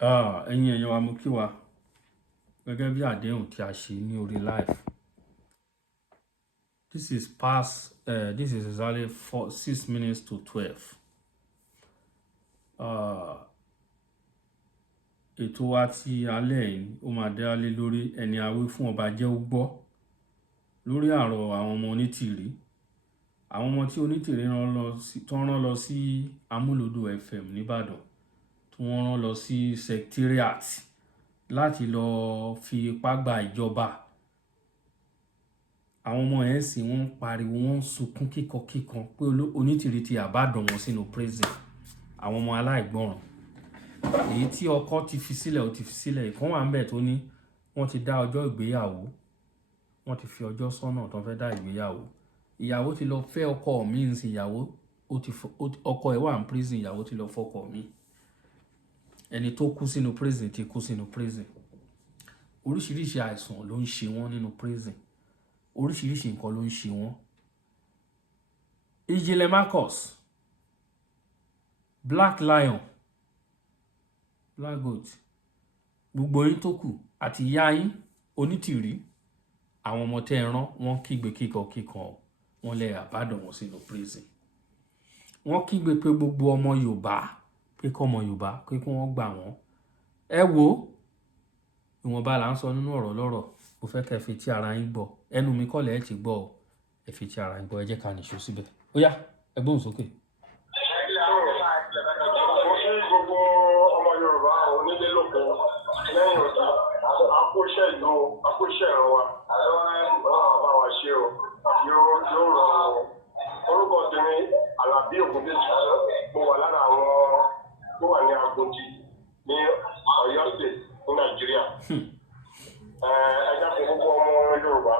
Ẹ̀yin èèyàn wa mo kí wa gẹ́gẹ́ bí àdéhùn tí a ṣe ní orí live. This is exactly 6 minutes to 12. Ètò wa ti alẹ́ yìí ó máa dá lé lórí ẹni awí fún ọba jẹ́ ó gbọ́ lórí àrọ̀ àwọn ọmọ onítìrí. Àwọn ọmọ tí onítìrí rán lọ sí Amúlòdó FM nìbàdàn, tí wọ́n rán lọ sí secretariat láti lọ fi ipá gba ìjọba. Àwọn ọmọ yẹn sì wọ́n ń pariwo, wọ́n ń sunkún kíkankíkan pé onítìrí ti àbádàn wọn sínú prison. Àwọn ọmọ aláìgbọràn èyí tí ọkọ ti fi sílẹ̀ ó ti fi sílẹ̀. Ìkan wà ńbẹ̀ tó ní wọ́n ti dá ọjọ́ ìgbéyàwó, wọ́n ti fi ọjọ́ sọ́nà tó fẹ́ dá ìgbéyàwó. Ìyàwó ti lọ fẹ́ ọkọ mi ń sin ìyàwó, ọkọ ẹ̀ wà ní prison, ìyàwó ti lọ fọ́kọ mi. Ẹni tó kú sínú prison ti kú sínú prison. Oríṣiríṣi àìsàn ló ń ṣe wọ́n nínú prison. Oríṣiríṣi nǹkan ló ń ṣe wọ́n. Ìjìnlẹ̀ Marcus, Black Lion, Black Goat, gbogbo yín tó kù àti ìyá yín onítìrí, àwọn ọmọ tẹ́ ẹ rán wọ́n kígbe kíkan wọ́n lè àbádàn wọn sínú prison. Wọ́n kígbe pé gbogbo ọmọ Yorùbá pé kọ́mọ Yorùbá pé kí wọ́n gbà wọ́n. Ẹ wo ìwọ̀nba là ń sọ nínú ọ̀rọ̀ lọ́rọ̀, mo fẹ́ kẹ́ fi tí ara yín gbọ́. Ẹnu mi kọ́ lẹ̀ ẹ ti gbọ́ ọ, ẹ fi tí ara yín gbọ́, ẹ jẹ́ ká nìṣó síbẹ̀. Ó yá, ẹ gbóhùn sókè. Gbogbo ọmọ Yorùbá onílé lóko lẹ́yìn òdì akóṣẹ́ ìlú akóṣẹ́ ẹ̀rọ wa bá wa ṣe o yóò rọrùn. Orúkọ tèmi Àlàbí Ògúndèjì, mo wà lára àwọn tó wà ní Agodi ní Ọ̀yọ́ State ní Nàìjíríà. Ẹ dákun gbogbo ọmọ Yorùbá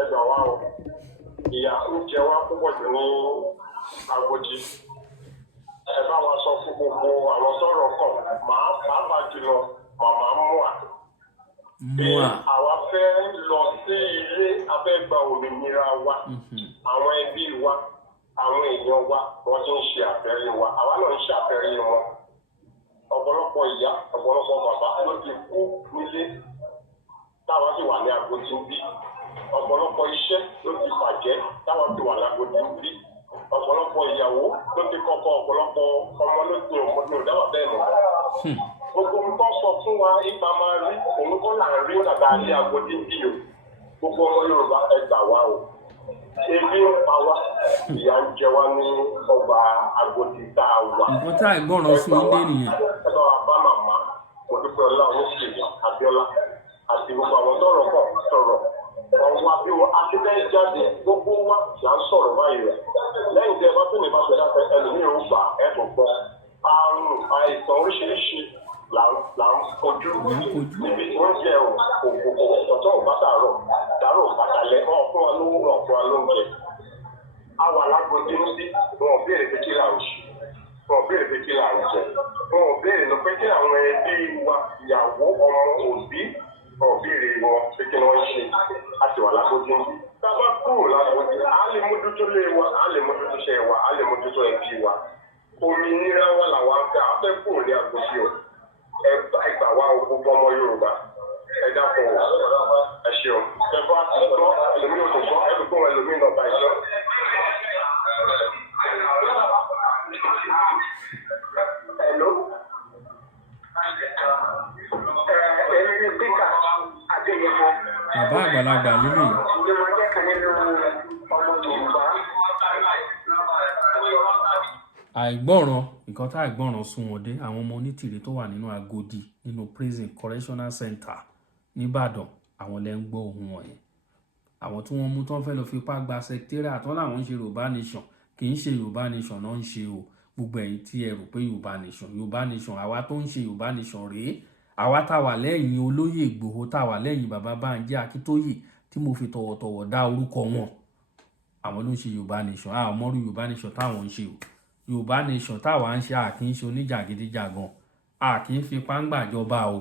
ẹ gbà wá o, ìyà ń jẹ wá púpọ̀ jù ní Agodi. Ẹ bá wa sọ fún gbogbo àwọn tọ́rọ̀ kàn pàápàá jùlọ màmá Mua. Àwa fẹ́ lọ sí ilé abẹ́gbà òmìnira wa. Àwọn ẹbí wa, àwọn èèyàn wa, wọ́n ti ń ṣe àfẹ́rí wa. Àwa náà ń ṣàfẹ́rí wọn. Ọ̀pọ̀lọpọ̀ ìyá, ọ̀pọ̀lọpọ̀ bàbá ló ti kú nílé táwa sì wà ní Agodi bí. Ọ̀pọ̀lọpọ̀ iṣẹ́ ló ti bàjẹ́ táwa sì wà ní Agodi bí. Ọ̀pọ̀lọpọ̀ ìyàwó ló ti kọ́kọ́, ọ̀pọ̀lọpọ̀ ọmọ ló ti òdáwà bẹ́ẹ̀ nù. Gbogbo nǹkan sọ fún wa ipa máa rí òun kọ́ là ń rí tàbí àrí Agodi bí o. Gbogbo ọmọ Yorùbá ẹ gbà wá o. Ebi ń pa wá, ìyà ń jẹ wá ní ọgbà Agodi tá a wà. Nǹkan tá ìgbọràn sí ilé nìyẹn. Ẹ bá wa bá màmá Modúpẹ́ Ọlá Oníṣègùn Abíọ́lá àti gbogbo àwọn tọ́rọ̀ kàn sọ̀rọ̀. Ọ̀wọ́ àbí wọn akẹ́kẹ́ jáde gbogbo wa là ń sọ̀rọ̀ báyìí rẹ̀. Lẹ́yìn tí ẹ bá tún lè bá ṣe dáfẹ́ ẹlòmíràn ó gbà ẹ̀dùn gbọ́. Àrùn àìsàn oríṣiríṣi là ń kojú níbi tí wọ́n jẹ́ ọ̀tọ̀ òbátàrọ̀ dárò bàtàlẹ̀ wọn fún wa lówó wọn fún wa lóúnjẹ. A wà lágbódé níbí wọn ò béèrè pé kí là ń ṣe, wọn ò béèrè pé kí là ń jẹ, wọn ò béèrè lọ pé kí àwọn ẹbí wa ìyàwó ọmọ òbí ọ̀bìrì wọn pé kí wọ́n ṣe àti wà lágbójú. Tábà kúrò lágbójú, a lè mójútó lé wa, a lè mójútó iṣẹ́ wa, a lè mójútó ẹbí wa. Òmìnira wa làwọn afẹ́ kúrò ní Agodi o. Ẹ gbà wá o gbogbo ọmọ Yorùbá. Ẹ dákun o, ẹ ṣeun. Ẹ bá ti gbọ́ ẹlòmíràn tó gbọ́, ẹ fi gbọ́ ẹlòmíràn náà bá ìjọ. Hello. Bàbá àgbàlagbà lílè. Àìgbọràn, nǹkan tá àìgbọràn sún wọn dé. Àwọn ọmọ onítìrí tó wà nínú Agodi nínú prison correctional center nìbàdàn, àwọn lẹ ń gbọ́ ohun wọ̀nyẹn. Àwọn tí wọ́n mú tán fẹ́ lọ fipá gba secretariat àtọ́ làwọn ń ṣe Yorùbá nation, kì í ṣe Yorùbá nation náà ń ṣe o. Gbogbo ẹ̀yin tí ẹ rò pé Yorùbá nation àwa tó ń ṣe Yorùbá nation rèé. Àwa tá wà lẹ́yìn olóyè Ìgbòho, tá wà lẹ́yìn bàbá Bánjí Akíntóyè tí mo fi tọ̀wọ̀tọ̀wọ̀ dá orúkọ wọn. Àwọn ló ń ṣe Yorùbá nation. A ò mọ̀rú Yorùbá nation táwọn ń ṣe o. Yorùbá nation táwa ń ṣe a kì í ṣe oníjàgídíjàgan, a kì í fi pàǹgbàjọba o.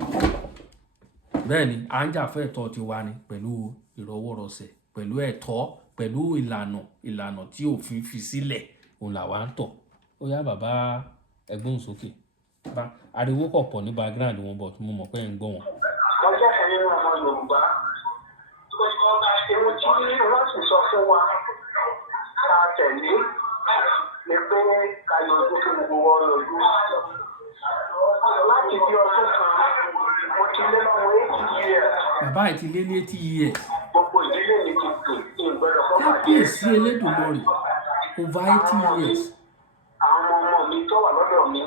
Bẹ́ẹ̀ ni à ń jà fún ẹ̀tọ́ tiwa ni pẹ̀lú ìrọwọ́rọsẹ̀, pẹ̀lú ẹ̀tọ́, pẹ̀lú ìlànà tí òfin fi sílẹ̀ òun làwa ń tọ̀. Ó yá bàbá ẹ gbóhùn sókè. bá ariwo kọ̀ pọ̀ ní background wọn bọ̀ mo mọ̀ pé ẹ̀ ń gbọ́ wọn. wọ́n jẹ́ kan nínú ọmọ Yorùbá ewu tí wọ́n sì sọ fún wa ká tẹ̀lé ni pé ká yọjú kí gbogbo wọn yọjú. láti bí ọdún kan mo ti lé lọ́mọ 80 years. bàbá ẹ̀ ti lé ní 80 years. gbogbo ìdílé mi ti dùn ní ìgbẹ́rẹ̀ fún bàjẹ́. kábíyèsí Elédùmarè over 80 years. àwọn ọmọ mi tó wà lọ́dọ̀ mi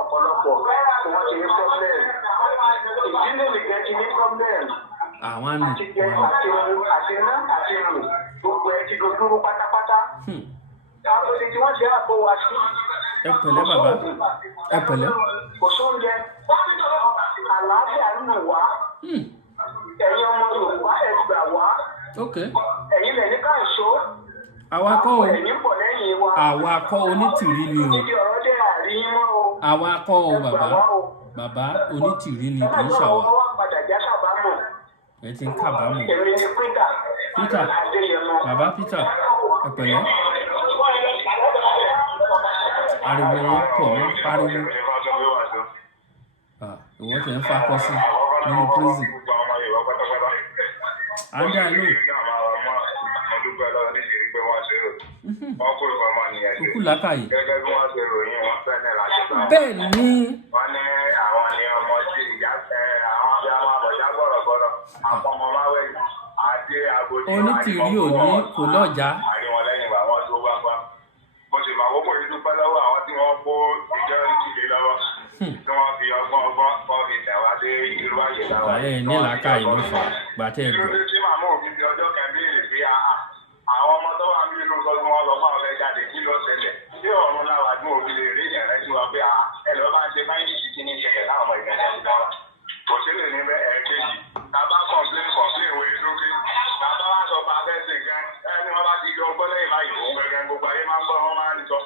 ọ̀pọ̀lọpọ̀ tí wọ́n ti ní problem. ìdílé mi jẹ́ ti ní problem. àwọn àmì àti jẹ àti mu àti ná àti mu gbogbo ẹ ti dojúrú pátápátá. àwọn olè tí wọ́n ṣe àbò wa sí. ẹ pẹ̀lẹ́ bàbá ẹ pẹ̀lẹ́. kò sóúnjẹ àlàáfíà ń nù wá. ẹ̀yin ọmọ Yorùbá ẹ gbà wá. ẹ̀yin lẹ̀ ní káàṣó. àwa kọ́ o ẹ̀yin pọ̀ lẹ́yìn wa. àwa kọ́ onítìrí ni o. ìdí ọ̀rọ̀ dẹ̀ àríyìn o. àwa kọ́ o bàbá onítìrí ni kì í ṣàwà. ẹ ti ń kábàámọ̀. Peter bàbá Peter ẹ pẹ̀lẹ́. ariwo wọn pọ̀ wọ́n pariwo. ìwọ́n tẹ̀ ń fakọ sí nínú prison. àndá ló. òkú làákàyè. bẹ́ẹ̀ ni. wọ́n ní àwọn ni ọmọ tí ìyá àwọn abiyamọ àbọ̀já gbọ̀rọ̀gbọ̀rọ̀ àpọ̀mọ́máwẹ̀ àti àgòjì onítìrí òní kò lọ́jà. àríwọ̀n lẹ́yìn bá wọn tó gbangba. mo sì máa wọ́pọ̀ yìí dúpẹ́ lọ́wọ́ àwọn tí wọ́n kó ìjọ ìdílé lọ́wọ́ tí wọ́n fi ọgbọ́n kọ́ fi tẹ̀wá dé irú àyè láwọn. báyẹ̀ ní làákàyè ló fà gbàtẹ́ kí ló ẹ̀gbọ́n. dé tí màmá òfin fi ọjọ́ kan béèrè pé àwọn ọmọ tó wà ní inú tọ́jú wọn lọ fún àwọn fẹ́ jáde kí ló ṣẹlẹ̀ tí ọ̀run láwa dún òbí lè rí ìyẹn rẹ sí wa pé ẹ lọ bá ń ṣe báyìí títí ní ìṣẹ̀lẹ̀ láwọn ọmọ ìgbẹ́jẹ́ ti dáwà. kò sí lè ní bẹ ẹ̀ẹ́kejì tábà kọ̀ǹpléǹ ìwé lókè tábà wá sọ pé abẹ́sẹ̀ nǹkan ẹni wọn bá ti yọ ọgbọ́n lẹ́yìn báyìí òun gẹ́gẹ́ gbogbo ayé máa ń gbọ́ wọn máa ń sọ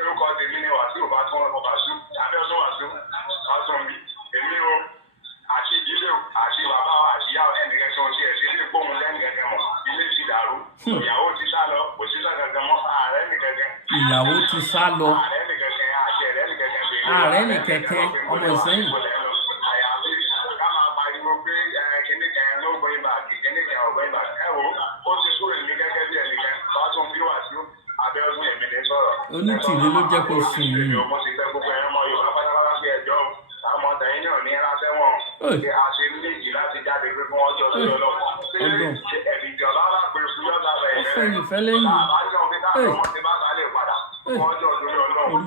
orúkọ tèmi ni Wàsíù bá tún ọkọ̀ Wàsíù Abíọ́dún Wàsíù ọ̀sùn mi èmi o àti ìdílé o àti bàbá àti ìyá ẹnìkan tí wọn ti ẹsẹ ilé gbóhùn lẹ́nu gẹ́gẹ́ mọ́ ilé ti dàrú ìyàwó ti sá lọ kò sí sàgàgà mọ́ ààrẹ nìkẹkẹ. ìyàwó ti sá lọ. ààrẹ nìkẹkẹ àti ẹrẹ nìkẹkẹ bèrè. ààrẹ nìkẹkẹ ọmọ Ìsẹ́yìn. àyàfi ká máa pariwo pé kìnìkan ló gbọ́ ibà kìnìkan ọ̀gbọ́ ibà ẹ wo ó ti kúrò ní gẹ́gẹ́ bí ẹnìkan wàá tún bí Wàsíù Abíọ́dún èmi ní sọ̀rọ̀. onítìrí ló jẹ́ kó sùn yìí. mo ti fẹ́ gbogbo ẹ̀rọ Yorùbá pátápátá sí ẹjọ́ àmọ́ tẹ̀yìn náà ní ránṣẹ́ wọn ṣe àṣẹ méjì láti jáde pé fún ọjọ́ tó yọ lọ́wọ́. ṣé ẹ̀mí ìjọba wà pé fún yọ́ta bẹ̀rẹ̀ ọ̀fẹ́ ìfẹ́ lẹ́yìn. àbájọ fi táwọn ọmọ ti bá sálẹ̀ padà fún ọjọ́ tó yọ lọ́wọ́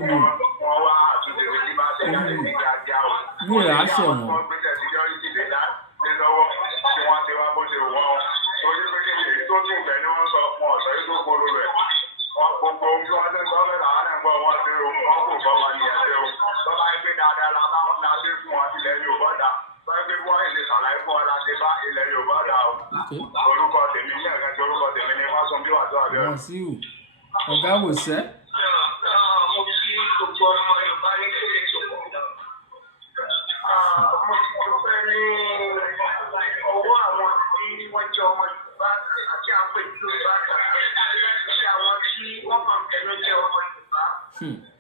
wọn wá àtúnṣe tí bá ṣe jáde ní kíákíá o. ní ìránṣẹ́ wọn. wọ́n gbé security lé lọ́wọ́ tí wọ́n ti wá bó ṣe wọ́n torí pé kí èyí tó tún bẹ̀ ni wọ́n sọ wọn ọ̀sọ́ yìí tó gbòòrò rẹ̀ wọ́n gbogbo ohun tí wọ́n ti sọ fẹ́ làwọn náà gbọ́ wọn ṣe o wọ́n kò gbọ́ wọn nìyẹn ṣe o tọ́ba ẹgbẹ́ dáadáa la bá wọn ṣe fún wọn ilẹ̀ Yorùbá dà wọ́n gbé wọ́n èlé ṣàlàyé fún wọn láti bá ilẹ̀ Yorùbá dà o. orúkọ tèmi ní ẹ̀ka tí orúkọ tèmi ní Fásùnbí Wàsíù Abíọ́dún. Wàsíù ọ̀gá wòṣẹ́. mo fi gbogbo ọmọ Yorùbá ní kéde ìṣòwò. mo ti dúpẹ́ ní ọwọ́ àwọn tí wọ́n jẹ́ ọmọ Yorùbá àti àwọn èdè Yorùbá àti àwọn tí wọ́n kàn tẹ́lẹ̀ jẹ́ ọmọ Yorùbá.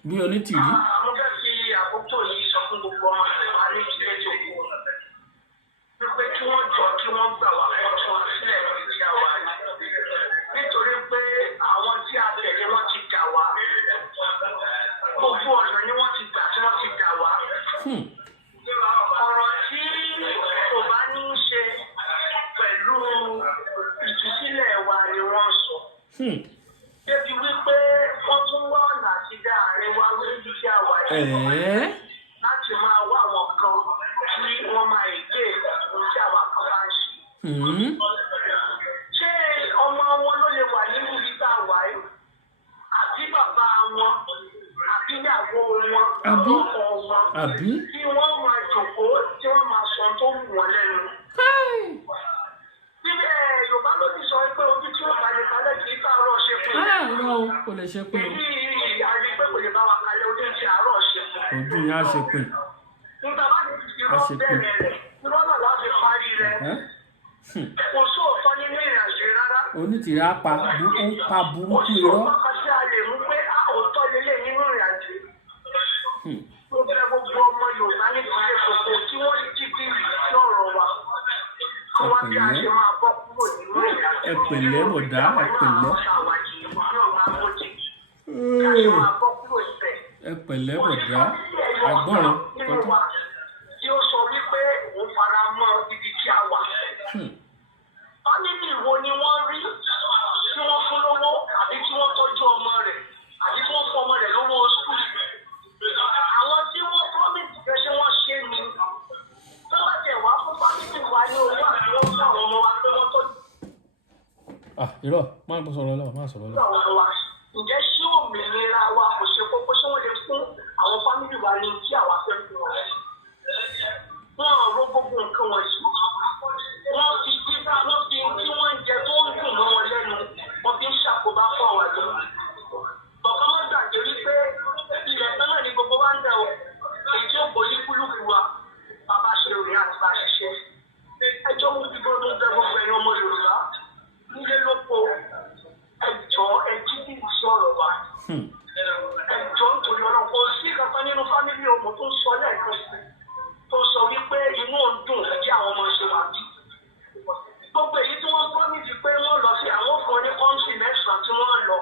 bí onítìrí. mo fẹ́ fi àkókò yìí sọ fún gbogbo ọmọ Yorùbá ní ilé tó kù wípé kí wọ́n jọ kí wọ́n gbà wá fún tí wọ́n sílẹ̀ ní ti àwa nítorí pé àwọn tí a tẹ̀lé wọ́n ti dà wá gbogbo ọ̀nà ni wọ́n ti gbà tí wọ́n ti dà wá. ọ̀rọ̀ tí kò bá ní í ṣe pẹ̀lú ìtúsílẹ̀ wa ni wọ́n sọ. débi wípé wọ́n tún wá ọ̀nà àti dá àárín wa lórí tí a wà yìí láti máa wá àwọn kan tí wọ́n máa èké ohun tí àwa kan bá ń ṣe. ṣé ọmọ wọn ló lè wà nínú ibi tá a wà yìí àbí bàbá wọn àbí ìyàwó wọn ọkọ wọn tí wọ́n máa jòkóó tí wọ́n máa sọ tó wù wọ́n lẹ́nu. Bíbẹ̀ Yorùbá ló ti sọ pé ojú tí ó bá lè kalẹ̀ kì í káàárọ̀ ṣe fún un. Àárọ̀ kò lè ṣe pé. Èyí àrí pé kò lè bá wa kalẹ̀ ojú tí àárọ̀ ṣe fún un. Ojú yẹn á ṣe pé. Nígbà bá ti fi rọ́ bẹ̀rẹ̀ rẹ̀, irọ́ náà láti parí rẹ̀. Kò sóòótọ́ nínú ìrìnàjò rárá. Onítìrí á pa burúkú Kò irọ́. sóòótọ́ kan tí a lè mú pé òótọ́ lélẹ̀ nínú ìrìnàjò. Mo fẹ́ gbogbo ẹ pẹ̀lẹ́ bọ̀dá ẹ pẹ̀lẹ́ ẹ pẹ̀lẹ́ bọ̀dá agbọ́ràn tọ́tọ́. tí ó sọ wípé òun fara mọ́ ibi tí a wà. fámìlì wo ni wọ́n rí tí wọ́n fún lówó àbí tí wọ́n tọ́jú ọmọ rẹ̀ àbí tí wọ́n fún ọmọ rẹ̀ lówó skul. àwọn tí wọ́n promise pé ṣé wọ́n ṣe ni tó bá tẹ̀ wá fún fámìlì wa ní owó àbí wọ́n fún àwọn ọmọ wa pé wọ́n tọ́jú. irọ́ máa ń sọ̀rọ̀ lọ máa sọ̀rọ̀ lọ. ǹjẹ́ ṣé òmìnira wa kò ṣe kókó ṣé wọ́n lè fún àwọn fámìlì wa ní tí àwa fẹ́ fún wọn. wọ́n rọ gbogbo nǹkan wọ̀nyí. wọ́n fi dídá wọ́n fi tí wọ́n ń jẹ tó ń dùn mọ́ wọn lẹ́nu wọ́n fi ń ṣàkóbá fún àwọn àjọ. bọ̀kan má gbàgbé wípé ilẹ̀ tán náà ni gbogbo wa ń dẹ̀ o. èyí tí ó borí kúlùkù wa bàbá ṣe rìn àti bá ṣiṣẹ́. ẹjọ́ mú bí gbọ́dọ̀ bẹ gbogbo ẹ̀yàn ọmọ Yorùbá nílé lóko ẹjọ́ ẹjí bí ìṣòro wa. ẹjọ́ nítorí ọ̀rọ̀ kò sí kankan nínú fámìlì ọmọ tó ń sọ lẹ́ẹ̀kan sí tó sọ wípé inú ń dùn bí àwọn ọmọ ṣe wà bí. gbogbo èyí tí wọ́n gbọ́ níbi pé wọ́n lọ sí àwọn fún wọn ní kọ́ńtì mẹ́sàn-án tí wọ́n lọ.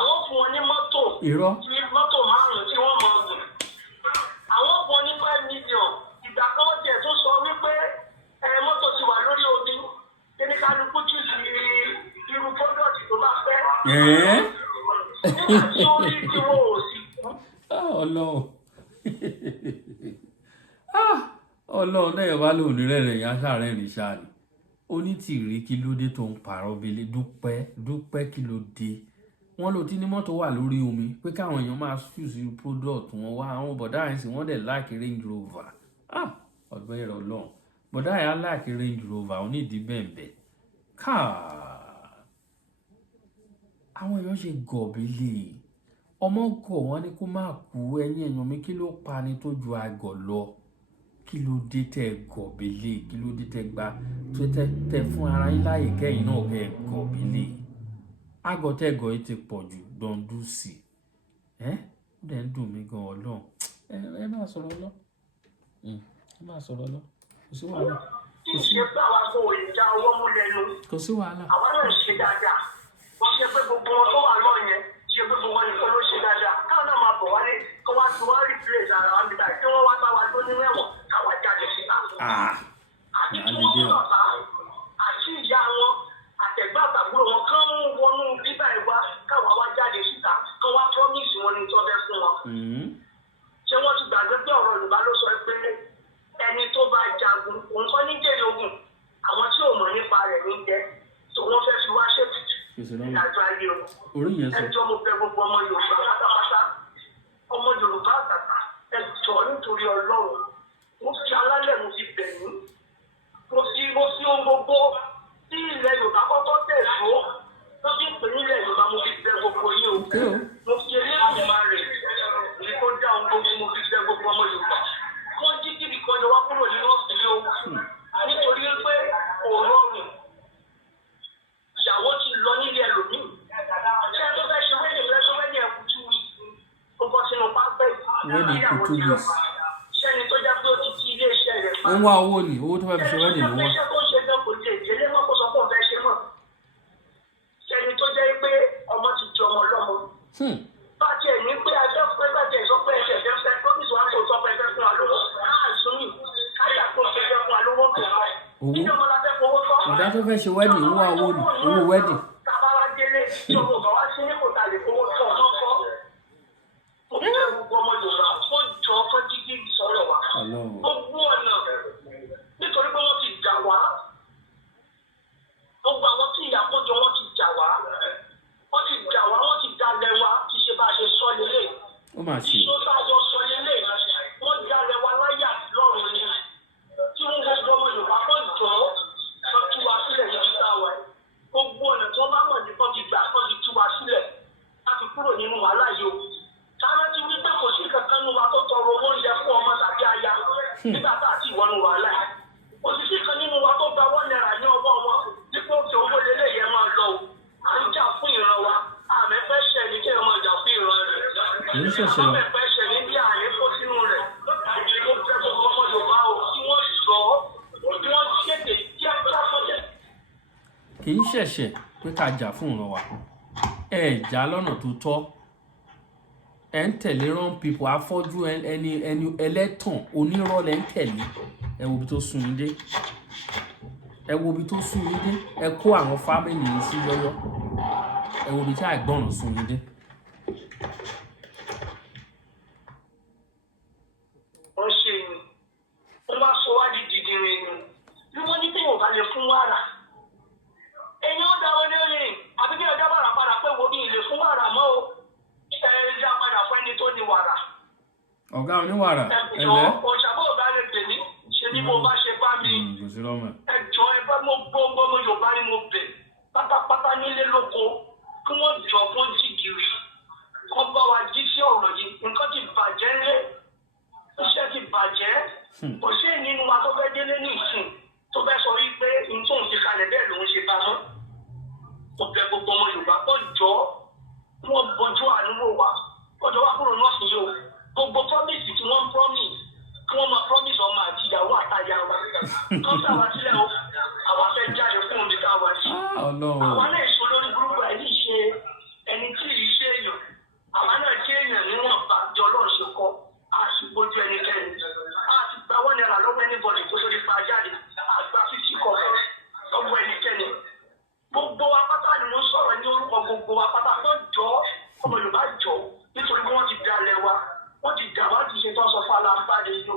àwọn fún wọn ní mọ́tò mọ́tò márùn-ún tí wọ́n máa gùn. àwọn fún wọn ní 5 million. ìgbà kan wọ́n tiẹ̀ tún sọ wípé mọ́tò ti wà lórí omi kíní kálukú jù sí irú pọ́dọ̀tì tó bá fẹ́. nígbà tí ó rí tí wọ́n ò sí kú. Ọlọ́run náà bá lòun ní rẹ̀rẹ̀ yá sàárẹ̀ ní sáà ni ó ní tìrí kí ló dé tó ń pààrọ̀ bele dúpẹ́ kí ló dé wọ́n ló ti ní mọ́tò wà lórí omi pé káwọn èèyàn máa fuse product wọn wá àwọn bọ̀dá àìsàn wọ́n dẹ̀ láàkì Range Rover ọ̀gbẹ́ ẹ̀rọ Ọlọ́run bọ̀dá àyà láàkì Range Rover onídìí bẹ́ẹ̀ káà àwọn èèyàn ṣe gọ̀bílì ọmọ gọ̀ wọ́n ní kó má kú ẹ̀yìn èèyàn mi kí ló pa ni tó ju àgọ̀ lọ kí ló dé tẹ gọ̀bílì kí ló dé tẹ gba tẹ fún ara yín láàyè kẹ́yìn náà kẹ́ gọ̀bílì àgọ̀ tẹ gọ̀ yìí ti pọ̀ jù dọ̀ndú sí ó dẹ̀ ń dùn mí gan Ọlọ́run ẹ máa sọ̀rọ̀ lọ kò sí wàhálà. kí ṣe pé àwa kò ìjà owó mú lẹ́nu. kò sí wàhálà. àwa náà ṣe dáadáa wọ́n ṣe pé gbogbo wọn tó wà lọ́ọ̀ yẹn ṣe pé gbogbo wọn nìkan ló ṣe dáadáa káwọn náà máa bọ̀ wálé kó wá tí wọ́n rí place ara wọn nígbà tí wọ́n wá bá wa tó nínú ẹ̀wọ̀n káwa jáde síta. àti tí wọ́n bàbá àti ìyá wọn àtẹ̀gbá àtàbúrò wọn kán mú wọnú bíbá ìwá káwa wá jáde síta kán wá promise wọn ní tọ́fẹ́ fún wọn. ṣé wọ́n ti gbàgbé pé ọ̀rọ̀ Yorùbá ló sọ pé ẹni tó bá jagun òun kọ́ ní jèrè ogun àwọn tí ò mọ̀ nípa rẹ̀ ní jẹ́ tó wọ́n fẹ́ fi wá ṣètùtù ìdájọ́ ayé o. ẹjọ́ mo fẹ́ gbogbo ọmọ Yorùbá pátápátá ọmọ Yorùbá àtàtà ẹjọ́ nítorí Ọlọ́run mo fi alálẹ̀ mo fi bẹ̀ yín mo fi ohun gbogbo tí ilẹ̀ Yorùbá kọ́kọ́ tẹ̀ fó tó fi ń pè nílẹ̀ Yorùbá mo fi bẹ̀ gbogbo yín o mo fi eléyàwó rẹ̀ ní kó dá ohun gbogbo mo fi bẹ̀ gbogbo ọmọ Yorùbá wọ́n jí kíbi kan jọ wá kúrò nínú ọ̀sìn yìí o nítorí pé kò rọrùn ìyàwó ti lọ nílé ẹlòmíì ṣé tó fẹ́ ṣe wẹ́ẹ̀dì rẹ tó wẹ́ẹ̀dì ẹ̀kú 2 weeks ó bọ́ sínú pápẹ́ ìyàwó ti lọ ṣẹ́ni tó jẹ́ pé ó ti ti ilé iṣẹ́ rẹ̀ pa. ó ń wá owó ni owó tó fẹ́ fi ṣe wẹ́ẹ̀dì ló wá. iṣẹ́ tó ń ṣe gan kò lè délé mọ́ kó sọ pé òun fẹ́ ṣe mọ́ ṣẹ́ni tó jẹ́ pé ọmọ ti di ọmọ ọlọ́mọ. bàtì ẹ̀ ní pé ajọ́ pé bàtì ẹ̀ sọ pé ẹ̀ṣẹ̀ fẹ́ fẹ́ promise wa kò sọ pé ẹ fẹ́ fún wa lówó káàsùn ní káyà tó ṣe fẹ́ fún wa lówó tó wá. ìdá tó fẹ́ ṣe wẹ́ẹ̀dì ń wá owó ni owó wẹ́ẹ̀dì. tábàlá délé tí ọmọ bàbá sí ní kò tà lè fowó tó ọmọ kọ́. ó ti jẹ́ gbogbo ọmọ Yorùbá wọ́n jọ ọkọ jíjí ìsọ̀rọ̀ wa. gbogbo ọ̀nà nítorí pé wọ́n ti jà wá. gbogbo àwọn tí ìyàkójọ wọn ti jà wá. wọ́n ti jà wá wọ́n ti dalẹ̀ wa kì í ṣe bá a ṣe sọ lélẹ̀. ó mà ṣe. ìṣó tá a jọ sọ lélẹ̀ wọ́n dalẹ̀ wa láyà lọ́rùn ni. tí wọ́n gbogbo ọmọ Yorùbá kọ́ jọ wọ́n tú wa sílẹ̀ níbi tá a wà yìí. gbogbo ọ̀nà tí wọ́n bá mọ̀ ní kọ́ ti gbà kọ́ ti tú wa sílẹ̀ láti kúrò nínú wàhálà yìí o. sáárá ti wí pé kò sí kankan nínú wa tó tọrọ owó oúnjẹ fún ọmọ tàbí aya nígbà tá a ti wọnú wàhálà yìí. kò sí sí kan nínú wa tó gba $1 ní ọwọ́ wọn dípò tí owó lélẹ̀ yẹn máa lọ o. à ń jà fún ìran wa àmì fẹ́ ṣẹ̀ ní kí ẹ máa jà fún ìran rẹ̀. àmì fẹ́ ṣẹ̀ ní bí àyè kó sínú rẹ̀. mo fẹ́ gbogbo ọmọ Yorùbá o tí wọ́n sọ bí wọ́n ṣètè díẹ̀ kì í ṣẹ̀ṣẹ̀ pé ká jà fún ìran wa ẹ jà lọ́nà tó tọ́ ẹ ń tẹ̀lé wrong people afọ́jú ẹni ẹlẹ́tàn onírọ́ lẹ́ ń tẹ̀lé ẹ wo ibi tó sún yín dé ẹ wo ibi tó sún yín dé ẹ kó àwọn fámìlì yìí sí yọ́yọ́ ẹ wo ibi tí àìgbọràn sún yín dé. wọ́n ṣe ni wọ́n bá sọ wá di dìdìrín ni bí wọ́n ní téèyàn bá lè fún wàrà ẹ̀yin ó dáwọ́ lórí àbí bí ọjọ́ bàrà padà pé wo bí ilé fún wàrà mọ́ o ẹ̀ẹ́dá padà fún ẹni tó ní wàrà. ọ̀gá oníwàrà ẹ̀lẹ́. òṣàbò ọ̀gá lè pè mí ṣe ni mo bá ṣe bá mi. ẹ̀jọ̀ ẹgbẹ́ mo gbọ́ mo Yorùbá ni mo bẹ̀ pátápátá nílé lóko kí wọ́n jọ fún jìgìrì kọ́ bá wa jí sí ọ̀rọ̀ yìí nǹkan ti bàjẹ́ lé iṣẹ́ ti bàjẹ́ kò sí nínú wa tó fẹ́ délé ní ìsìn tó fẹ́ sọ wípé nǹkan ti kalẹ̀ bẹ́ẹ̀ lòún ṣe bá mọ́ kò bẹ gbogbo ọmọ Yorùbá kó jọ wọ́n bójú àánú wa ọjọ́ wa kúrò nọ́ọ̀sì yìí o gbogbo promise tí wọ́n ń promise kí wọ́n máa promise ọmọ àti ìyàwó àtàyà wa kán sáwà sílẹ̀ o àwa fẹ́ jáde fún omi tá a wá sí àwa náà èso lórí gúrúùpù ẹni ṣe ẹni tí ì ṣe èèyàn àwa náà jẹ́ èèyàn níwọ̀n bá jọ Ọlọ́run ṣe kọ́ a sì gbójú ẹnikẹ́ni a sì gba wọ́n náírà lọ́wọ́ anybody kó tó di pa jáde àgbà fífi kọ̀ lọ́wọ́ ẹnikẹ́ni gbogbo wa pátá ni mo sọ̀rọ̀ ní orúkọ gbogbo wa pátá tó jọ ọmọ Yorùbá jọ nítorí pé wọ́n ti dalẹ̀ wa wọ́n ti dà wá ti ṣe tán sọ fún aláǹfààní yìí o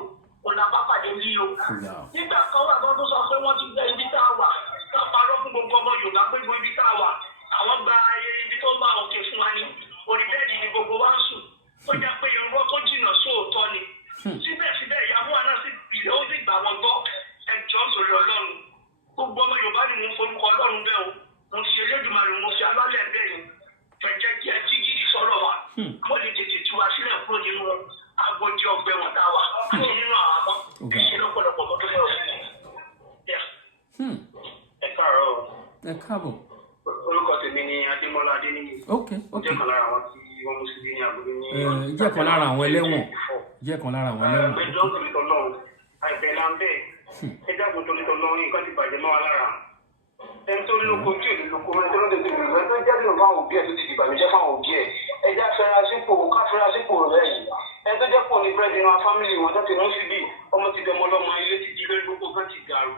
ọ̀nà àbápàdé rí o. nígbà kan wà tó sọ pé wọ́n ti gbẹ ibi tá a wà ká parọ́ fún gbogbo ọmọ Yorùbá pé gbogbo ibi tá a wà àwọn gba ibi tó ń bá òkè fún wa ní orí bẹ́ẹ̀dì ni gbogbo wa ń sùn ó jẹ́ pé irọ́ tó jìnnà sóòótọ́ ni. síbẹ̀síbẹ̀ ìyàwó àná sì bìlẹ̀ ó sì gbà wọ́n gbọ́ ẹjọ́ sórí Ọlọ́run gbogbo ọmọ Yorùbá ni mo forúkọ Ọlọ́run bẹ́ẹ̀ o mo ti ṣe Elédùmarè mo fi alálẹ̀ bẹ́ẹ̀ ni fẹ̀jẹ̀ kí ẹ jí gidi sọ̀rọ̀ wa wọ́n lè tètè tú wa sílẹ̀ kúrò nínú agbójú ọgbẹ́ wọn tá a wà àti nínú àwọn àmọ́ ìṣe lọ́pọ̀lọpọ̀ mọ́ tó fẹ́ o. ẹ káàárọ̀ o. ẹ káàbọ̀. orúkọ tèmi ni Adémọ́lá Adéníyì. ok jẹ́ kan lára àwọn tí wọ́n mú sí ní abúlé ní. jẹ́ kan lára àwọn ẹlẹ́wọ̀n. jẹ́ kan lára àwọn ẹlẹ́wọ̀n. ẹjọ́ torí tọ́lọ́run àìpẹ́ là ń bẹ̀ ẹ dákun torí tọ́lọ́run nǹkan ti bàjẹ́ mọ́ wa lára ẹni tó lóko tí èdè lóko máa ń tó lóde tó lè lọ tó jáde lọ fáwọn òbí ẹ tó ti di ìbànújẹ́ fáwọn òbí ẹ ẹjẹ afẹ́ra sípò ká fẹ́ra sípò rẹ̀ yìí ẹni tó jẹ́ pò ní bírèdì wọn fámìlì wọn tó ti mú síbí ọmọ ti dẹmọ lọmọ ilé ti di lórí gbogbo kan ti dàrú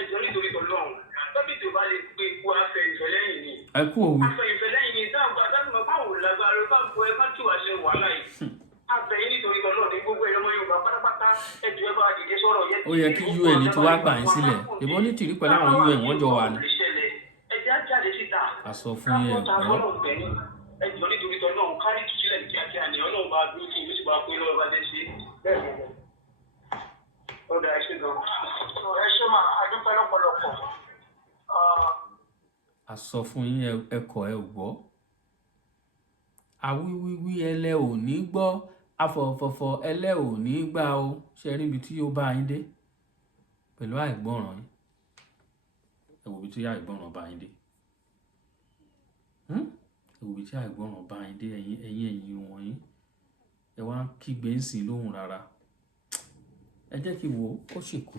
ẹjọ nítorí tọ́lọ́run tọ́bí tó bá lè gbé ikú afẹ́ ìfẹ́ lẹ́yìn ni afẹ́ ìfẹ́ lẹ́yìn ni táwọn àtàkùn báwo lágbára báwo ẹ bá tù wá ṣe wàhálà yìí afẹ́yìn nítorí tọ́lọ́run ní gbogbo ẹ̀yọ́mọ Yorùbá pátápátá ẹjọ́ ẹ bá dìde sọ̀rọ̀ yẹ. ó yẹ kí UN tí wàá gbà yín sílẹ̀ ìbọn ní tìrí pẹ̀lú àwọn UN wọ́n jọ wà ní. àsọ fún yẹn ẹ̀gbọ́n. ẹjọ́ nítorí tọ́lọ́run kárí tùsílẹ̀ ní kíákíá ni Ọlọ́run bá dúró kí ìlú sì bá pé lọ́wọ́ bá dé sí bẹ́ẹ̀ ni ó dáa ṣe gan. ẹ ṣe máa adúpẹ́ lọ́pọ̀lọpọ̀. àsọ fún yín ẹkọ ẹ ò gbọ́ awíwíwí ẹlẹ ò ní gbọ́ afọ̀fọ̀fọ̀ ẹlẹ ò ní gbà ó ṣe rí ibi tí ó bá yín dé pẹ̀lú àìgbọràn yín ẹ wò ibi tí àìgbọràn bá yín dé ẹ wò ibi tí àìgbọràn bá yín dé ẹ̀yin wọ̀nyí ẹ wá ń kígbe ń sìn lóhùn rárá ẹ jẹ́ kí wo ó sì kù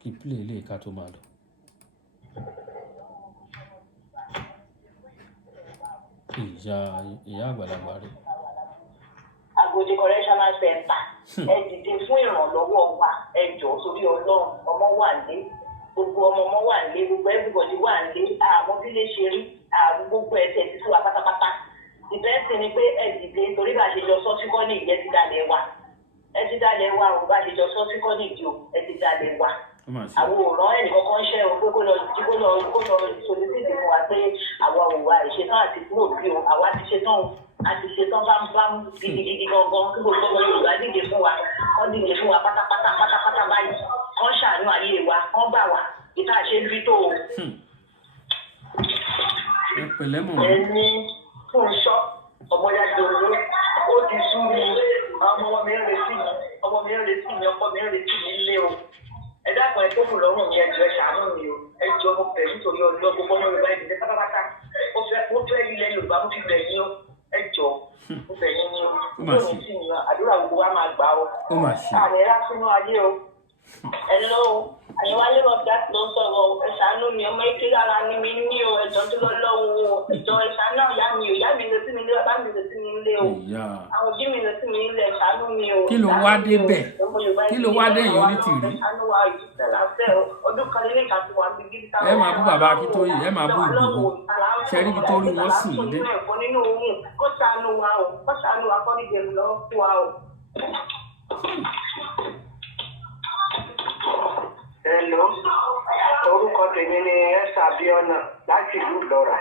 kí pílẹ̀ ilé ìka tó máa lọ. ìyá àgbàlagbà rẹ. Agodi correctional center ẹ dìde fún ìrànlọ́wọ́ wa ẹ jọ̀ọ́ sórí Ọlọ́run ọmọ wà lé gbogbo ọmọ wà lé gbogbo everybody wà lé àwọn bí lè ṣe rí àwọn gbogbo ẹsẹ̀ ti tú wa pátápátá ìbẹ́sìn ni pé ẹ dìde torí bá ṣe jọ sọ́síkọ́ ní ìyẹn ti dalẹ̀ wa ẹ ti dalẹ̀ wa ò bá ṣe jọ sọ́síkọ́ ní ìdí o ẹ ti dalẹ̀ wa àwọn òràn ẹnì kankan ṣe o pé kó lọ solisiti fún wa pé àwa ò wá ìṣetán àti kúrò bí o àwa ti ṣetán o àti ṣetán bámúbámú gidigidi gangan kí gbogbo ọmọ Yorùbá dìde fún wa kán dìde fún wa pátápátá báyìí kán ṣàánú ayé wa kán gbà wá ìta ṣe ń bí tó o. ẹni fún iṣọ́ ọmọdé òru ó ti sú mi ọmọ mi ń retí mi ọmọ mi ń retí mi ọkọ mi ń retí mi lé o ẹ dákun ẹ tó kù lọ́rùn mi ẹ jọ̀ọ́ ẹ ṣàánú mi o ẹ jọ̀ọ́ mo bẹ̀ nítorí ọjọ́ gbogbo ọmọ Yorùbá ìdílé pátápátá ó fẹ́ ilẹ̀ Yorùbá mo fi bẹ̀ yín o ẹ jọ̀ọ́ mo bẹ̀ yín ni o lóòrùn sí mi àdúrà gbogbo wa máa gbà o àmì ẹ̀rá sínú ayé o ẹ lọ́wọ́ Àyẹ̀wálé ọ̀gá ló ń sọ̀rọ̀ ẹ̀ṣánú mi ọmọ ike lára ni mi ní o ẹ̀jọ̀ tó lọ lọ́wọ́ ẹ̀jọ̀ ẹ̀ṣánú ìyá mi ò ìyá mi retí mi nílé bàbá mi retí mi nílé o àwọn òbí mi retí mi nílé ẹ̀ṣánú mi o. kí ló wá débẹ̀ kí ló wá dẹ́yìn Onítìrí. ẹ̀ṣánú wa ìdílé àfẹ́ ọdún kan nílé ìka ti wà bí gidi táwọn. ẹ máa bú bàbá Akíntóyè ẹ máa bú Ìgbòho ṣẹ́rí ibi tó rí wọ́n sùn dé. kó ṣàánú wa o kó ṣàánú wa kọ́ nídìí lọ́wọ́ fún wa o. Hello, orúkọ tèmi ni Esther Abiona láti ìlú Ìlọra.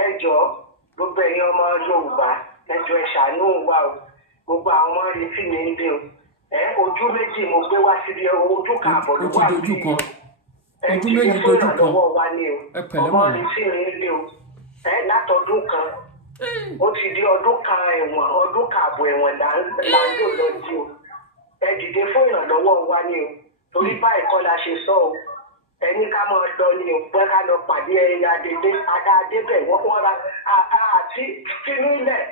Ẹ jọ̀ọ́ gbogbo ẹ̀yin ọmọ Yorùbá ẹ jọ̀ọ́ ẹ ṣàánú wa o. Gbogbo àwọn ọmọ retí mi ń dé o. Ojú méjì mo gbé wá síbi ojú kan àbọ̀ ló wà bí. Ojú méjì dojú kan. Ẹ pẹ̀lẹ́ mọ́. Ọmọ retí mi ń dé o. Látọdún kan. Ó ti di ọdún kan ẹ̀wọ̀n ọdún kan àbọ̀ ẹ̀wọ̀n là ń lò lọ sí o. Ẹ dìde fún ìrànlọ́wọ́ wa ni o. Torí báyìí kọ́ la ṣe sọ o ẹni ká mọ lọ ni o pé ká lọ pàdé ẹyà dédé adébẹ̀ wọ́n ra àti sínú ilẹ̀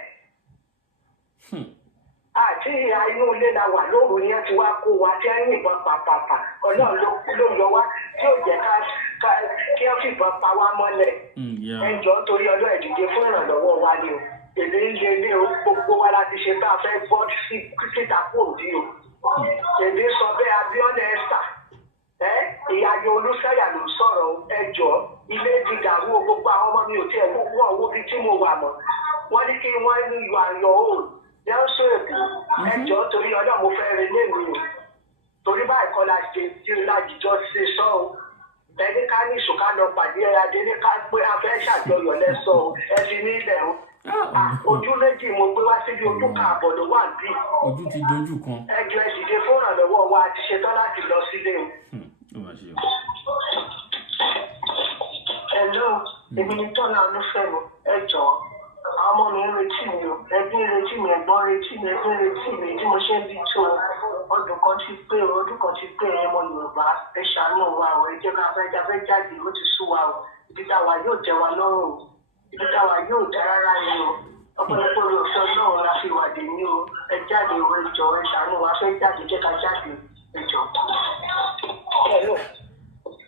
àti inú ilé la wà lóru yẹn ti wá kó wa tí ẹ ń yìnbọn pàpàpà Ọlọ́run ló yọ wá tí ò jẹ́ kí ẹ fìbọn pa wá mọ́lẹ̀ ẹ jọ̀ọ́ torí ọjọ́ ìdíje fún ìrànlọ́wọ́ wa ni o èlé ń lé ilé o gbogbo wa láti ṣe bá a fẹ́ bọ́ síta kó òdì o. Èdè sọ bẹ́ẹ̀ Abiona Esther ìyáyọ Olúṣẹ́yà ló sọ̀rọ̀ ẹ jọ̀ọ́ ilé ti dàrú gbogbo àwọn ọmọ mi ò tiẹ̀ wọ́n owó bíi tí mo wà mọ́ wọ́n ní kí wọ́n ní yọ àyọ̀ òòlù yẹn sọ èbù ẹ jọ̀ọ́ torí ọjọ́ mo fẹ́ relé mi o torí báyìí kọ́ la ṣe tí lájijọ́ ṣe sọ o ẹni ká ní ìṣùká lọ pàdé adé ní ká pé a fẹ́ ṣàjọyọ̀ lẹ́sọ̀ o ẹ fi ní ilẹ̀ o. Ojú méjì mo gbé wá síbi ojú kan àbọ̀ ló wà bí. Ojú ti dojú kan. Ẹ jọ̀ọ́ ẹ dìde fún ìrànlọ́wọ́ wa ti ṣetán láti lọ sílé o. Hello, èmi ni Tọ́lá Olúfẹ́mi, ẹ jọ̀ọ́. Àwọn ọmọ mi ń retí mi o, ẹbí ń retí mi, ẹ̀gbọ́n retí mi, ẹbí ń retí mi tí mo ṣe ń bí tó ọdún kan ti pé ọmọ Yorùbá ẹ ṣàánú wa o, ẹ jẹ́ ká fẹ́ jáde ó ti sú wa o, ibi táwa yóò jẹ wa lọ́rùn o. Ibi táwa yóò dá rárá ni o ọ̀pọ̀lọpọ̀ òfin Ọlọ́run la fi wà dé ní o ẹ jáde ìwé ìjọ ẹ ṣàánú wa fẹ́ jáde jẹ́ ká jáde ìjọ. Hello,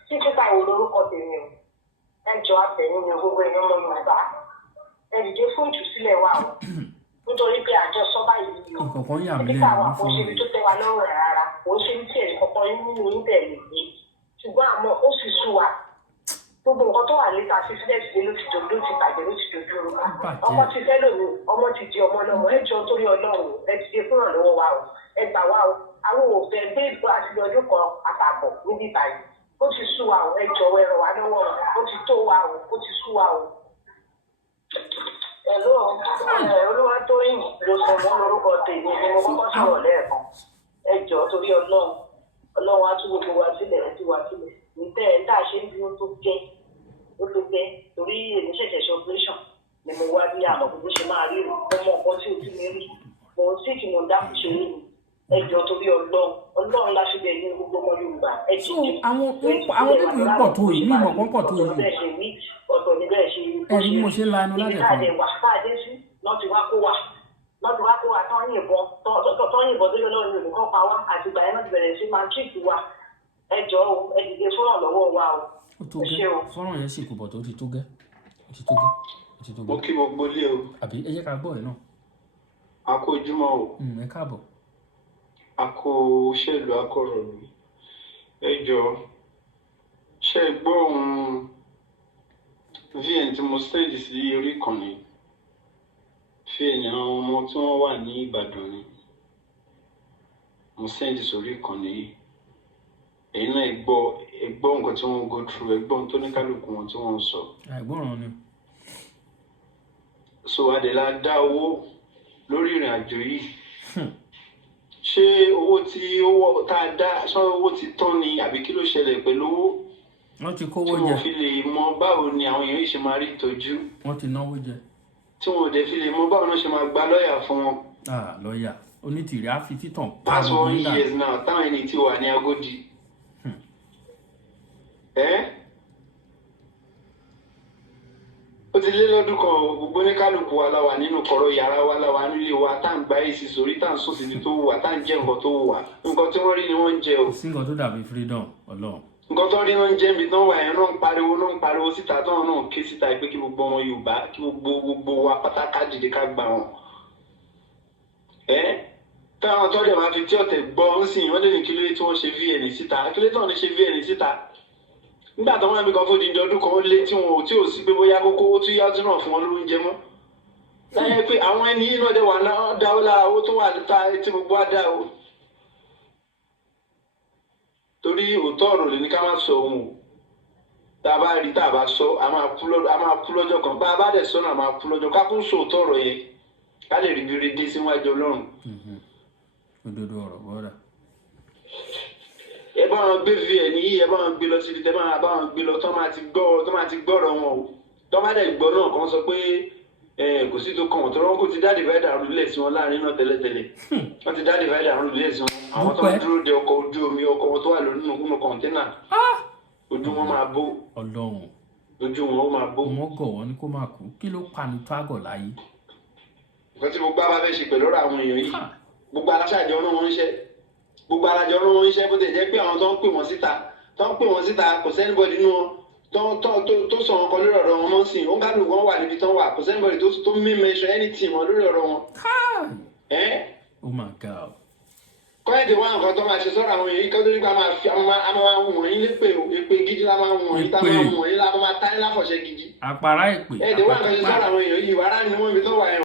títí báwo lorúkọ tèmi o ẹ jọ abẹ̀yìn ní gbogbo ẹ̀yìn ọmọ Yorùbá ẹ dìde fún ìtúsílẹ̀ wa o nítorí pé àjọsọ báyìí ni o ẹbí táwa kò ṣe ibi tó tẹ́ wa lọ́rùn rárá kò ṣe ibi tí ẹ̀rí kankan nínú ibẹ̀ lè gbé ṣùgbọ́n àmọ́ ó sì sú wa gbogbo nǹkan tó wà níta sí sílẹ̀ sílẹ̀ ló ti bàjẹ́ ló ti dojú ru ọmọ ti fẹ́ lòun ọmọ ti di ọmọ lọ́mọ ẹ jọ torí Ọlọ́run ẹ ti dé fún ìrànlọ́wọ́ wa o ẹ gbà wá o àwọn òfin gbé ìbò àti ọdún kan àtààbọ̀ níbí báyìí ó ti sú wa o ẹ jọ̀wọ́ ẹ ràn wá lọ́wọ́ o ó ti tó wa o ó ti sú wa o. Hello, Olúwatóyìn ló sọ mọ́ lórúkọ tèmi ni mo kọ́kọ́ sọ̀rọ̀ lẹ́ẹ̀kan ẹ jọ̀ọ́ torí Ọlọ́run á tún gbogbo wa sílẹ̀ ẹ tú wa sílẹ̀ níbẹ̀ ẹ̀ tá a ṣe ń dúró tó gẹ́ torí èmi ṣẹ̀ṣẹ̀ ṣe operation ni mo wá bí àmọ́ gbogbo ṣe máa rí o mo mọ nǹkan tí ojú mi rí mo ń sì kí mo ń dákú ṣe rí mi ẹ jọ̀ọ́ torí Ọlọ́run láṣẹ bẹ́ẹ̀ ní gbogbo ọmọ Yorùbá ẹ jì jì. àwọn pípọ̀ yìí pọ̀ tó yìí ní ìmọ̀ kan pọ̀ tó yìí. ọ̀tọ̀ ni bẹ́ẹ̀ ṣe ẹ̀rí bí mo ṣe ń la ẹnu láti ẹ̀kọ́. ibi káàdé sí lọ́ti wá kó wa tán yìnbọn tó yọ lọ́rùn olùkọ́ pa wá àti ìgbà yẹn náà ti bẹ̀rẹ̀ sí máa kíkì wa ẹ jọ̀ọ́ o ẹ dìde fún ìrànlọ́wọ́ wa o. Ó tó gẹ́ fọ́nrán yẹn sì kò bọ̀ tó ti tó gẹ́ mo kí gbogbo ilé o. àbí ẹ jẹ́ ká gbọ́ ẹ̀ náà. A kú ojúmọ́ o. ẹ káàbọ̀. A kú òṣèlú akọ̀ròyìn. Ẹ jọ̀ọ́ ṣe gbọ́ ohun vn tí mo stage sí orí ìkànnì vn àwọn ọmọ tí wọ́n wà ní Ìbàdàn ni mo send sórí ìkànnì yìí èyí náà ẹ gbọ́ nǹkan tí wọ́n go through ẹ gbọ́ tó ní kálukú wọn tí wọ́n ń sọ. àìgbọ́ràn ni. So adela dá owó lórí ìrìn àjò yìí ṣé owó tí tá a dá ṣé owó ti tán ni àbí kí ló ṣẹlẹ̀ pẹ̀lú owó wọ́n ti kówó jẹ tí wọ́n fi lè mọ báwo ni àwọn èèyàn yìí ṣe máa rí ìtọ́jú wọ́n ti náwó jẹ tí wọ́n dẹ̀ fi lè mọ báwo náà ṣe máa gba lọ́ọ̀yà fún wọn. lọ́ọ̀yà Onítìrí á fi títàn that's 1 years now táwọn ẹni tí wà ní Agodi. ó ti lé lọ́dún kan gbogbo oníkálukú wa la wà nínú kọ̀rọ̀ yàrá wa la wà nílé wa tá à ń gba èsì sórí tá à ń sùn síbi tó wù wá tá à ń jẹ nǹkan tó wù wá nǹkan tí wọ́n rí ni wọ́n ń jẹ o. sí nǹkan tó dàbí freedom Ọlọ́run. nǹkan tó rí náà ń jẹ́ ibi tán wà yẹn náà ń pariwo síta tán náà ké síta pé kí gbogbo ọmọ Yorùbá kí gbogbo wa pátá ká dìde ká gbà wọn. táwọn tó dẹ̀ máa fi tí ọ̀tẹ̀ gbọ́ ń sìn wọ́n lè ní kí ló dé tí wọ́n ṣe VN síta kí ló dé tí wọ́n ṣe VN síta. nígbà tó wọn àmì kan fún ìdí ọdún kan ó lé tí ò sí pé bóyá kókó ó tún yá tún náà fún wọn lóúnjẹ mọ́. láyé pé àwọn ẹni yìí náà dẹ̀ wà náà dáwọ́ lára owó tó wà níta tí gbogbo á dá o. torí òótọ́ ọ̀rọ̀ lè ní ká má sọ ohun o tá a bá rí tá a bá sọ a máa kú lọ́jọ́ kan bá a bá dẹ̀ sọ náà a máa kú lọ́jọ́ ká kún sọ òótọ́ ọ̀rọ̀ yẹn ká lè rí bí rí dé síwájú Ọlọ́run. òdodo ọ̀rọ̀ bọ́dà. ẹ bá wọn gbé VN yìí ẹ bá wọn gbé lọ síbi tẹ bá wọn gbé lọ tó máa ti gbọ́rọ̀ wọn o tó bá dẹ̀ gbọ́ náà kàn sọ pé kò sí tó kàn wọ́n tó rọ́n kò ti dá divider àrùn lẹ̀ sí wọn láàrin náà tẹ́lẹ̀tẹ́lẹ̀ wọ́n ti dá divider àrùn lẹ̀ sí wọn àwọn tó ń dúró de ọkọ̀ ojú omi ọkọ̀ wọn tó wà lórí nínú kọ̀ǹténà ojú wọn máa bó Ọlọ́run ojú wọn ó máa bó. wọ́n gọ̀ wọ́n ní kó máa kú kí ló panu tó àgọ̀ láyé. nǹkan tí gbogbo abá fẹ́ ṣe pẹ̀lú ọ̀rọ̀ àwọn èèyàn yìí gbogbo aláṣàjọ náà wọ́n ń ṣe gbogbo alájọ náà wọ́n ń ṣe bó ti jẹ́ pé àwọn tó ń pè wọ́n síta kò sẹ́nibọ̀dì nínú wọn tó sọ wọn kan lórí ọ̀rọ̀ wọn mọ́ sí i ó ń kálù wọn wà níbi tán wà kò sẹ́nibọ̀dì tó mention anything wọn lórí ọ̀rọ̀ wọn. oh my God. kọ́ẹ̀dì wá nǹkan tó máa ṣe sọ́rọ̀ àwọn èèyàn kí wọ́n máa wọ̀n yín lépè èpè gidi la máa wọ̀n yín tá máa wọ̀n yín la máa tá yín láfọ̀ṣẹ́ gidi. àpárá èpè. ẹ̀ẹ́dì wá nǹkan ṣe sọ́rọ̀ àwọn èèyàn yìí wàrà ni wọ́n ibi tó wà yẹn.